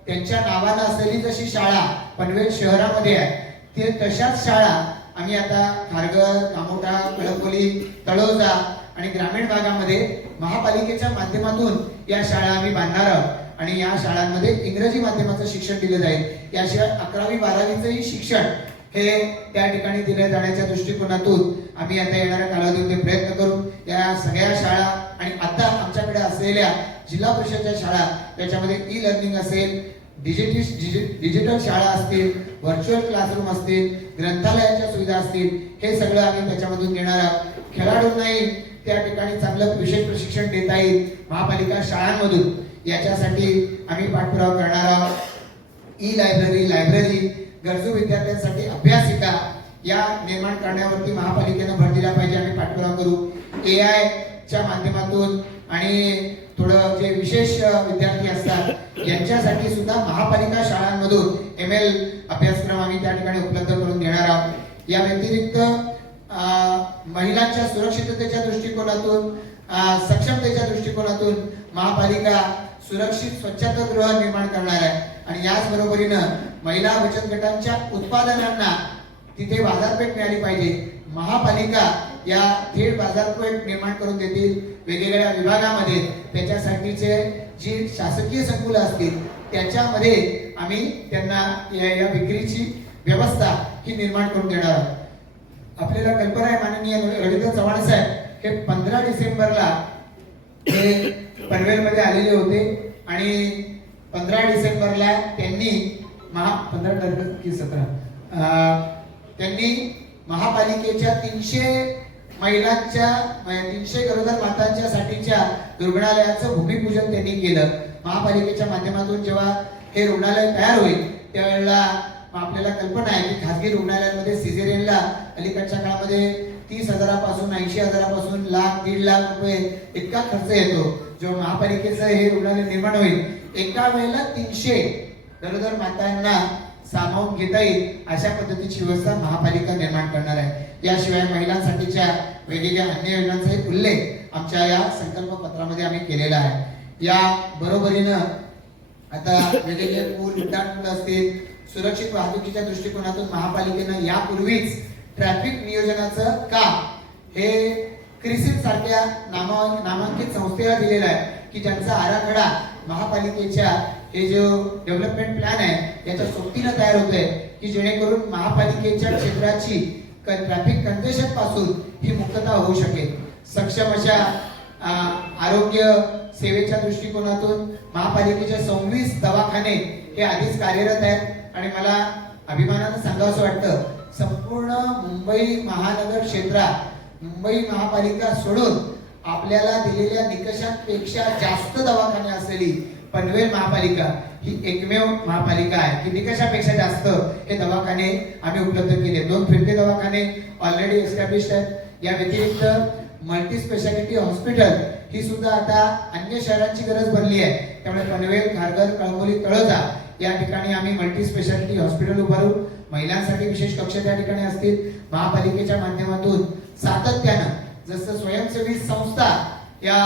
त्यांच्या नावानं असलेली जशी शाळा पनवेल शहरामध्ये आहे ते तशाच शाळा आम्ही आता खारघर, कामोठा, कळंबोली, तळोजा आणि ग्रामीण भागामध्ये महापालिकेच्या माध्यमातून या शाळा आम्ही बांधणार आहोत आणि या शाळांमध्ये इंग्रजी माध्यमाचं शिक्षण दिलं जाईल. याशिवाय 11वी 12वीचंही शिक्षण हे त्या ठिकाणी दिले जाण्याच्या दृष्टिकोनातून आम्ही आता येणाऱ्या कालावधीमध्ये प्रयत्न करू. या सगळ्या शाळा आणि आता आमच्याकडे असलेल्या जिल्हा परिषदच्या शाळा त्याच्यामध्ये ई लर्निंग असेल, डिजिटल शाळा असतील, व्हर्च्युअल क्लासरूम असतील, ग्रंथालयाच्या सुविधा असतील, हे सगळं आम्ही त्याच्यामधून देणार आहोत. खेळाडूंनाही त्या ठिकाणी चांगलं विशेष प्रशिक्षण देता येईल महापालिका शाळांमधून, याच्यासाठी आम्ही पाठपुरावा करणार आहोत. ई लायब्ररी गरजू विद्यार्थ्यांसाठी अभ्यासिका या निर्माण करण्यावरती महापालिकेनं भर दिला पाहिजे, आम्ही पाठपुरावा करू. AI च्या माध्यमातून आणि थोडं जे विशेष विद्यार्थी असतात यांच्यासाठी सुद्धा महापालिका शाळांमधून ML अभ्यासक्रम आम्ही त्या ठिकाणी उपलब्ध करून देणार आहोत. या व्यतिरिक्त महिलांच्या सुरक्षिततेच्या दृष्टिकोनातून, सक्षमतेच्या दृष्टिकोनातून महापालिका सुरक्षित स्वच्छतागृह निर्माण करणार आहे. आणि याच बरोबरीनं महिला बचत गटांच्या उत्पादनांना तिथे बाजारपेठ मिळाली पाहिजे. महापालिका या थेट बाजारपेठ निर्माण करून देतील वेगवेगळ्या विभागामध्ये. त्याच्यासाठीचे जी शासकीय संकुलं असतील त्याच्यामध्ये आम्ही त्यांना या विक्रीची व्यवस्था ही निर्माण करून देणार आहोत. आपल्याला कल्पना आहे माननीय रवींद्र चव्हाण साहेब हे 15 डिसेंबरला हे पनवेलमध्ये आलेले होते आणि 15 डिसेंबरला त्यांनी 15 तारीख की 17 त्यांनी महापालिकेच्या 300 महिलांच्या 300 गरोदर मातांच्या साठीच्या रुग्णालयाचं भूमिपूजन त्यांनी केलं. महापालिकेच्या माध्यमातून जेव्हा हे रुग्णालय तयार होईल त्यावेळेला आपल्याला कल्पना आहे की खासगी रुग्णालयांमध्ये सिझेरियनला अलीकडच्या काळामध्ये 30,000पासून 80,000पासून लाख 1.5 लाख रुपये इतका खर्च येतो. जेव्हा महापालिकेचं हे रुग्णालय निर्माण होईल एका वेळेला 300 गरोदर मातांना सामावून घेता येईल अशा पद्धतीची व्यवस्था महापालिका निर्माण करणार आहे. याशिवाय महिलांसाठीच्या वेगवेगळ्या अन्य योजनांचा उल्लेख आमच्या या संकल्प पत्रामध्ये आम्ही केलेला आहे. या बरोबरीनं आता वेगवेगळे पूल उड्डाण असतील, सुरक्षित वाहतुकीच्या दृष्टिकोनातून महापालिकेनं यापूर्वीच ट्रॅफिक नियोजनाचं काम हे क्रिसिल सारख्या नामांकित संस्थेला दिलेला आहे की ज्यांचा आराखडा महापालिकेच्या हे जो डेव्हलपमेंट प्लॅन आहे याच्या सोबतीनं तयार होत आहे की जेणेकरून महापालिकेच्या क्षेत्राची ट्रॅफिक कंजेशन पासून ही मुक्तता होऊ शकेल. सक्षम अशा आरोग्य सेवेच्या दृष्टिकोनातून महापालिकेचे 26 दवाखाने हे आधीच कार्यरत आहेत आणि मला अभिमानानं सांगावंसं वाटतं संपूर्ण मुंबई महानगर क्षेत्रात मुंबई महापालिका सोडून आपल्याला दिलेल्या निकषांपेक्षा जास्त दवाखाने असलेली पनवेल महापालिका ही एकमेव महापालिका आहे की निकषापेक्षा जास्त हे दवाखाने आम्ही उपलब्ध केले. 2 फिरते दवाखाने ऑलरेडी एस्टॅब्लिश आहेत. या व्यतिरिक्त मल्टी स्पेशालिटी हॉस्पिटल ही सुद्धा आता अन्य शहरांची गरज बनली आहे. त्यामुळे पनवेल, खारघर, कळंबोली, तळोजा या ठिकाणी आम्ही मल्टी स्पेशालिटी हॉस्पिटल उभारू. महिलांसाठी विशेष कक्ष त्या ठिकाणी असतील. महापालिकेच्या माध्यमातून सातत्यानं जसं स्वयंसेवी संस्था या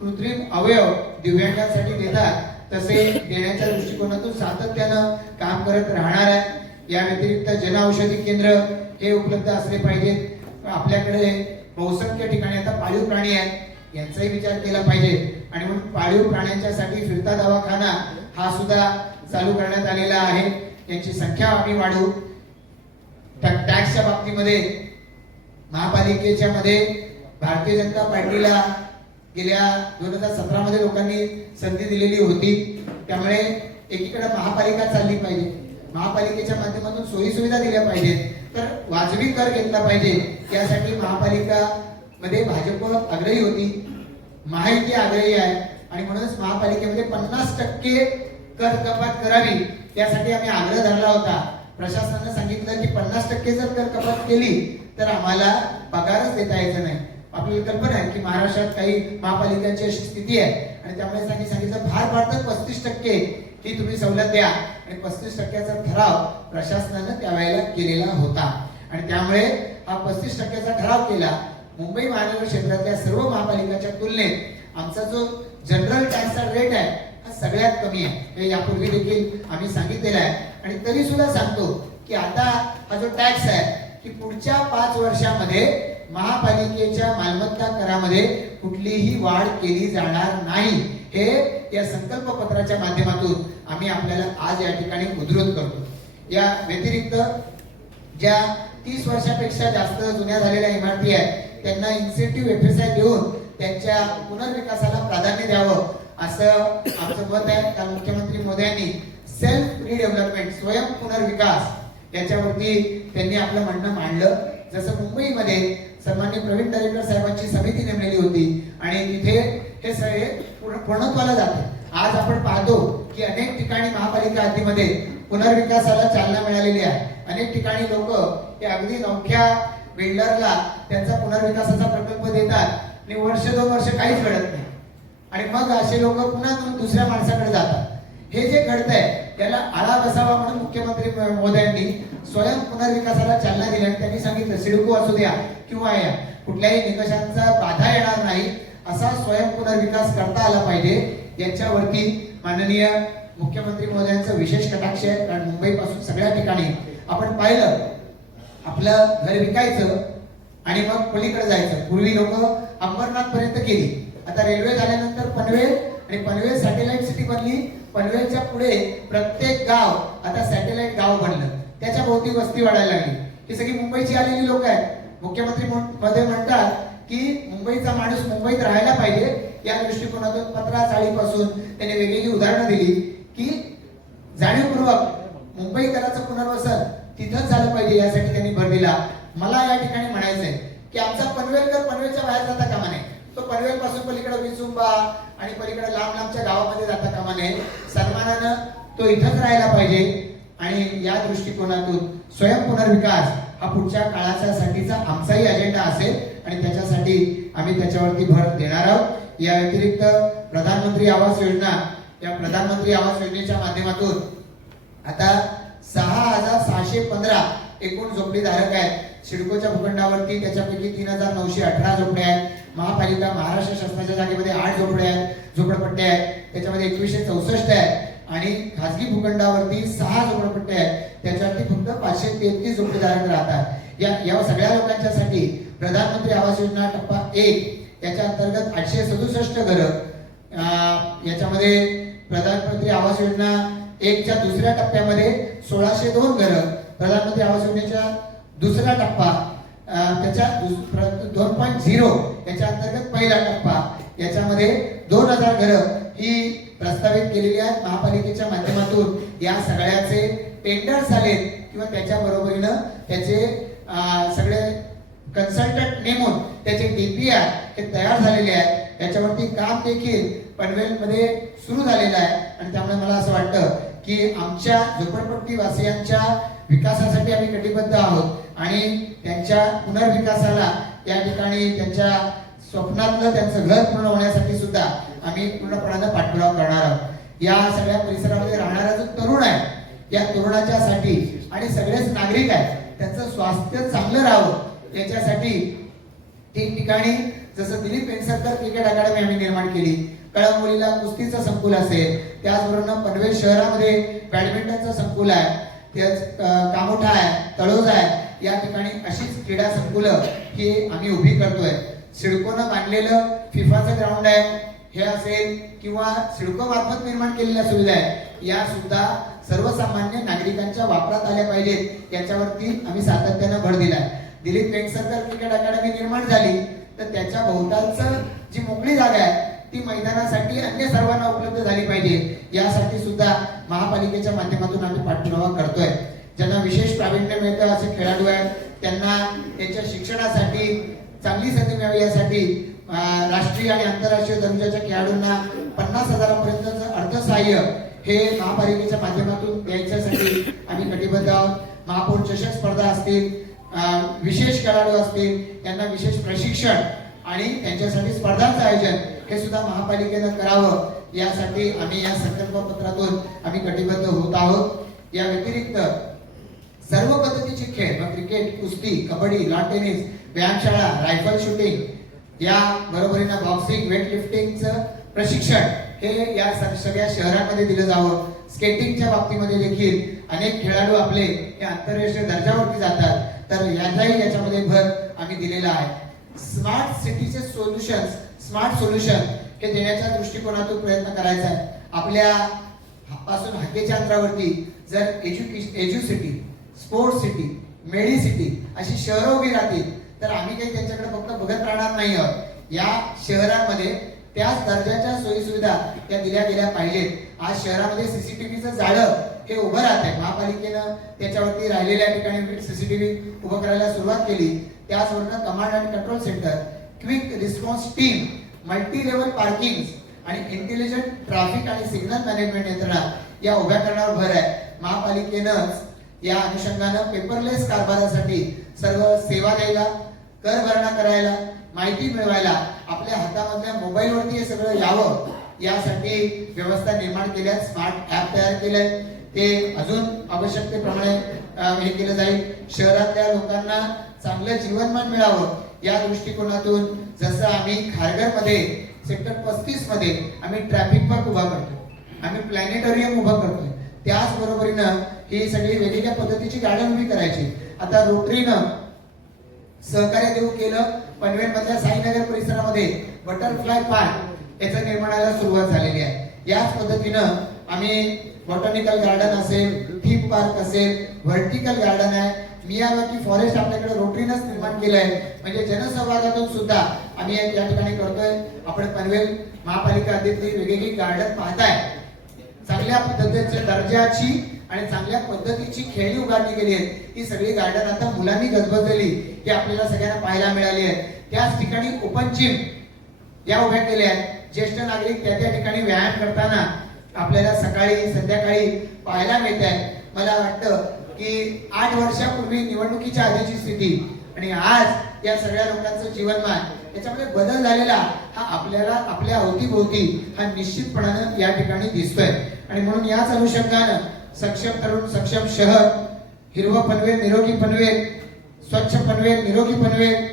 कृत्रिम अवयव दिव्यांगांसाठी देतात तसे देण्याच्या दृष्टिकोनातून सातत्यानं काम करत राहणार आहे. या व्यतिरिक्त जनऔषधी केंद्र हे उपलब्ध असले पाहिजेत. आपल्याकडे बहुसंख्य ठिकाणी आता पाळीव प्राणी आहेत यांचाही विचार केला पाहिजे आणि म्हणून पाळीव प्राण्यांच्यासाठी फिरता दवाखाना हा सुद्धा चालू करण्यात आलेला आहे. यांची संख्या आम्ही वाढवू. टॅक्सच्या बाबतीमध्ये महापालिकेच्या मध्ये भारतीय जनता पार्टीला गेल्या 2017 मध्ये लोकांनी संधी दिलेली होती. त्यामुळे एकीकडे महापालिका चालली पाहिजे, महापालिकेच्या माध्यमातून सोयी सुविधा दिल्या पाहिजेत, तर वाजवी कर घेतला पाहिजे. यासाठी महापालिका मध्ये भाजप आग्रही होती, महायुती आग्रही आहे आणि म्हणूनच महापालिकेमध्ये 50% कर कपात करावी त्यासाठी आम्ही आग्रह धरला होता. प्रशासनाने सांगितलं की 50% जर कर कपात केली तर आम्हाला पगारच देता यायचं नाही. आपल्याला कल्पना आहे की महाराष्ट्रात काही महापालिकांची अशी स्थिती आहे आणि त्यामुळे त्यांनी सांगितलं भार पाडतं 35% ही तुम्ही सवलत द्या आणि 35%चा ठराव प्रशासनानं त्यावेळेला केलेला होता आणि त्यामुळे हा 35%चा ठराव केला. मुंबई महानगर क्षेत्रातल्या सर्व महापालिकांच्या तुलनेत आमचा जो जनरल टॅक्सचा रेट आहे हा सगळ्यात कमी आहे. हे यापूर्वी देखील आम्ही सांगितलेलं आहे आणि तरी सुद्धा सांगतो की आता हा जो टॅक्स आहे की पुढच्या 5 वर्षामध्ये महापालिकेच्या मालमत्ता करामध्ये कुठलीही वाढ केली जाणार नाही. हे या संकल्प पत्राच्या माध्यमातून आम्ही आपल्याला आज या ठिकाणी उद्धृत करतो. या व्यतिरिक्त ज्या 30 वर्षापेक्षा जास्त जुन्या झालेल्या इमारती आहेत त्यांना इन्सेंटिव्ह FSI देऊन त्यांच्या पुनर्विकासाला प्राधान्य द्यावं असं आमचं मत आहे. काल मुख्यमंत्री मोदयांनी सेल्फ रिडेव्हलपमेंट स्वयं पुनर्विकास याच्यावरती त्यांनी आपलं म्हणणं मांडलं. जसं मुंबईमध्ये सन्माननीय प्रवीण दरेकर साहेबांची समिती नेमलेली होती आणि तिथे हे सगळे पूर्णत्वाला जाते. आज आपण पाहतो की अनेक ठिकाणी महापालिका हद्दीमध्ये पुनर्विकासाला चालना मिळालेली आहे. अनेक ठिकाणी लोक हे अगदी नवख्या बिल्डरला त्यांचा पुनर्विकासाचा प्रकल्प देतात आणि वर्ष 2 वर्ष काहीच घडत नाही. आणि मग असे लोक पुन्हा दुसऱ्या माणसाकडे जातात. हे जे घडतंय त्याला आळा बसावा म्हणून मुख्यमंत्री महोदयांनी स्वयं पुनर्विकासाला चालना दिली आणि त्यांनी सांगितलं सिडको असू द्या किंवा या कुठल्याही निकषांचा बाधा येणार नाही असा स्वयं पुनर्विकास करता आला पाहिजे. याच्यावरती माननीय मुख्यमंत्री महोदयांचं विशेष कटाक्ष आहे. कारण मुंबईपासून सगळ्या ठिकाणी आपण पाहिलं आपलं घर विकायचं आणि मग पलीकडे जायचं. पूर्वी लोक अंबरनाथ पर्यंत गेली. आता रेल्वे झाल्यानंतर पनवेल आणि पनवेल सॅटेलाइट सिटी बनली. पनवेलच्या पुढे प्रत्येक गाव आता सॅटेलाइट गाव बनलं. त्याच्या भोवती वस्ती वाढायला लागली. ही सगळी मुंबईची आलेली लोक आहेत. मुख्यमंत्री मध्ये म्हणतात की मुंबईचा माणूस मुंबईत राहायला पाहिजे. या दृष्टिकोनातून 15 चाळीपासून त्यांनी वेगवेगळी उदाहरणं दिली की जाणीवपूर्वक मुंबईकरांचं पुनर्वसन तिथंच झालं पाहिजे यासाठी त्यांनी भर दिला. मला या ठिकाणी म्हणायचंय की आमचा पनवेलकर पनवेलच्या बाहेर जाता कामा नये. तो पनवेल पासून पलीकडे विसुंबा आणि पलीकडे लांब लांबच्या गावामध्ये जाता कामा नये. सन्मानानं तो इथंच राहायला पाहिजे. आणि या दृष्टिकोनातून स्वयं पुनर्विकास हा पुढच्या काळासाठीचा आमचाही अजेंडा असेल आणि त्याच्यासाठी आम्ही त्याच्यावरती भर देणार आहोत. या व्यतिरिक्त प्रधानमंत्री आवास योजना, या प्रधानमंत्री आवास योजनेच्या माध्यमातून आता 6,615 एकूण झोपडीधारक आहेत. सिडकोच्या भूखंडावरती त्याच्यापैकी 3,918 झोपड्या आहेत. महापालिका महाराष्ट्र शासनाच्या जागेमध्ये 8 झोपड्या आहेत, झोपडपट्ट्या आहेत. त्याच्यामध्ये 2164 आहेत आणि खासगी भूखंडावरती 6 झोपडपट्ट्या आहेत. त्याच्यावरती फक्त 533 झोपडीधारक राहतात. या सगळ्या लोकांच्यासाठी प्रधानमंत्री आवास योजना टप्पा 1 याच्या अंतर्गत 867 घरं. याच्यामध्ये प्रधानमंत्री आवास योजना 1च्या दुसऱ्या टप्प्यामध्ये 1602 घरं. प्रधानमंत्री आवास योजनेच्या दुसरा टप्पा त्याच्या 2.0 याच्या अंतर्गत पहिला टप्पा याच्यामध्ये 2000 घरं ही प्रस्तावित केलेली आहेत. महापालिकेच्या माध्यमातून या सगळ्याचे टेंडर झालेत किंवा त्याच्या बरोबरीनं त्याचे सगळे कन्सल्टंट नेमून त्याचे DPR हे तयार झालेले आहेत. याच्यावरती काम देखील पनवेलमध्ये सुरू झालेलं आहे आणि त्यामुळे मला असं वाटतं की आमच्या झोपडपट्टी वासियांच्या विकासासाठी आम्ही कटिबद्ध आहोत आणि त्यांच्या पुनर्विकासाला या ठिकाणी त्यांच्या स्वप्नातलं त्यांचं घर पूर्ण होण्यासाठी सुद्धा आम्ही पूर्णपणानं पाठपुरावा करणार आहोत. या सगळ्या परिसरामध्ये राहणारा जो तरुण आहे या तरुणाच्यासाठी आणि सगळेच नागरिक आहेत त्यांचं स्वास्थ्य चांगलं राहावं याच्यासाठी ठिकठिकाणी जसं दिलीप पेंगसरकर क्रिकेट अकादमी आम्ही निर्माण केली. कळंबोलीला कुस्तीचं संकुल असेल, त्याचबरोबर पनवेल शहरामध्ये बॅडमिंटनचं संकुल आहे, त्याच कामोठा आहे, तळोजा आहे. या ठिकाणी अशीच क्रीडा संकुलं ही आम्ही उभी करतोय. सिडकोनं बांधलेलं फिफाचं ग्राउंड आहे हे असेल किंवा सिडको मार्फत निर्माण केलेल्या सुविधा आहे या सुद्धा सर्वसामान्य नागरिकांच्या वापरात आल्या पाहिजेत याच्यावरती आम्ही सातत्यानं भर दिलाय. दिलीप पेंगसरकर क्रिकेट अकादमी निर्माण झाली तर त्याच्या भोवतालचं जी मोकळी जागा आहे ती मैदानासाठी अन्य सर्वांना उपलब्ध झाली पाहिजे यासाठी सुद्धा महापालिकेच्या माध्यमातून आम्ही पाठपुरावा करतोय. ज्यांना विशेष प्रावीण्य मिळतं असे खेळाडू आहेत त्यांना त्यांच्या शिक्षणासाठी चांगली संधी मिळावी यासाठी राष्ट्रीय आणि आंतरराष्ट्रीय दर्जाच्या खेळाडूंना 50,000 पर्यंतचं अर्थसहाय्य हे महापालिकेच्या माध्यमातून द्यायच्यासाठी आम्ही कटिबद्ध आहोत. महापौर चषक स्पर्धा असतील, विशेष खेळाडू असतील त्यांना विशेष प्रशिक्षण आणि त्यांच्यासाठी स्पर्धांचं आयोजन हे सुद्धा महापालिकेनं करावं यासाठी आम्ही या संकल्पपत्रातून आम्ही कटिबद्ध होत आहोत. या व्यतिरिक्त सर्व पद्धतीचे खेळ मग क्रिकेट, कुस्ती, कबड्डी, लॉन टेनिस, व्यायामशाळा, रायफल शूटिंग या बरोबरीनं बॉक्सिंग, वेट लिफ्टिंगचं प्रशिक्षण हे या सगळ्या शहरांमध्ये दिलं जावं. स्केटिंगच्या बाबतीमध्ये देखील अनेक खेळाडू आपले हे आंतरराष्ट्रीय दर्जावरती जातात तर याच्यामध्ये भर आम्ही दिलेला आहे. स्मार्ट सिटीचे स्मार्ट सोल्युशन हे देण्याच्या दृष्टिकोनातून प्रयत्न करायचा आहे. आपल्या पासून हाकेच्या अंतरावरती जर edu city, sports city, medi city अशी शहरं उभी राहतील तर आम्ही काही त्यांच्याकडे फक्त बघत राहणार नाही आहोत. या शहरांमध्ये त्याच दर्जाच्या सोयी सुविधा त्या दिल्या गेल्या पाहिजेत. आज शहरामध्ये सीसीटीव्हीचं जाळं हे उभं राहत आहे. महापालिकेनं त्याच्यावरती राहिलेल्या ठिकाणी सीसीटीव्ही उभं करायला सुरुवात केली. त्याचबरोबर command and control centre, quick response team, multi level parking आणि इंटेलिजंट ट्रॅफिक आणि सिग्नल मॅनेजमेंट यंत्रणा या उभ्या करण्यावर भर आहे. महापालिकेनं या अनुषंगानं पेपरलेस कारभारासाठी सर्व सेवा द्यायला, कर भरणा करायला माहिती मिळवायला आपल्या हातामधल्या मोबाईलवरती हे सगळं यावं यासाठी व्यवस्था निर्माण केल्या, स्मार्ट ऍप तयार केलंय, ते अजून आवश्यकतेप्रमाणे हे केलं जाईल. शहरातल्या लोकांना चांगलं जीवनमान मिळावं या दृष्टिकोनातून जसं आम्ही खारघरमध्ये सेक्टर 35 मध्ये आम्ही ट्रॅफिक पार्क उभा करतो, आम्ही प्लॅनेटोरियम उभा करतोय, त्याच बरोबरीनं ही सगळी वेगवेगळ्या पद्धतीची गार्डन उभी करायची. आता रोटरीनं सहकार्य देऊ केलं. पनवेल मधल्या साईनगर परिसरामध्ये बटरफ्लाय पार्क याचं निर्माणाला सुरुवात झालेली आहे. याच पद्धतीनं आम्ही बॉटॅनिकल गार्डन असेल, थीम पार्क असेल, व्हर्टिकल गार्डन आहे, मियावाकी फॉरेस्ट आपल्याकडे रोटरीनंच निर्माण केलंय. म्हणजे जनसंवादातून सुद्धा आम्ही या ठिकाणी करतोय. आपण पनवेल महापालिका हद्दीतली वेगवेगळी गार्डन पाहताय. चांगल्या पद्धतीच्या दर्जाची आणि चांगल्या पद्धतीची खेळणी उभारली गेली आहे. ही सगळी गार्डन आता मुलांनी गजबजलेली ही आपल्याला सगळ्यांना पाहायला मिळाली आहे. त्याच ठिकाणी ओपन जिम या उभ्या केल्या आहेत. ज्येष्ठ नागरिक त्या ठिकाणी व्यायाम करताना आपल्याला सकाळी संध्याकाळी पाहायला मिळत आहे. मला वाटतं की 8 वर्षापूर्वी निवडणुकीच्या आधीची स्थिती आणि आज या सगळ्या लोकांचं जीवनमान याच्यामध्ये बदल झालेला हा आपल्याला आपल्या अवतीभोवती हा निश्चितपणानं या ठिकाणी दिसतोय. आणि म्हणून याच अनुषंगानं सक्षम तरुण सक्षम शहर, हिरवं पनवेल निरोगी पनवेल, स्वच्छ पनवेल निरोगी पनवेल,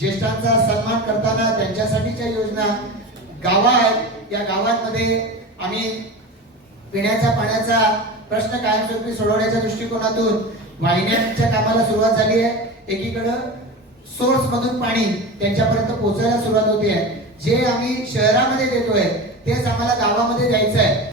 ज्येष्ठांचा सन्मान करताना त्यांच्यासाठीच्या योजना, गावा आहेत, या गावांमध्ये आम्ही पिण्याच्या पाण्याचा प्रश्न कायमस्वरूपी सोडवण्याच्या दृष्टिकोनातून वाहिन्यांच्या कामाला सुरुवात झाली आहे. एकीकडं सोर्स मधून पाणी त्यांच्यापर्यंत पोहोचायला सुरुवात होते आहे. जे आम्ही शहरामध्ये देतोय तेच आम्हाला गावामध्ये द्यायचं आहे.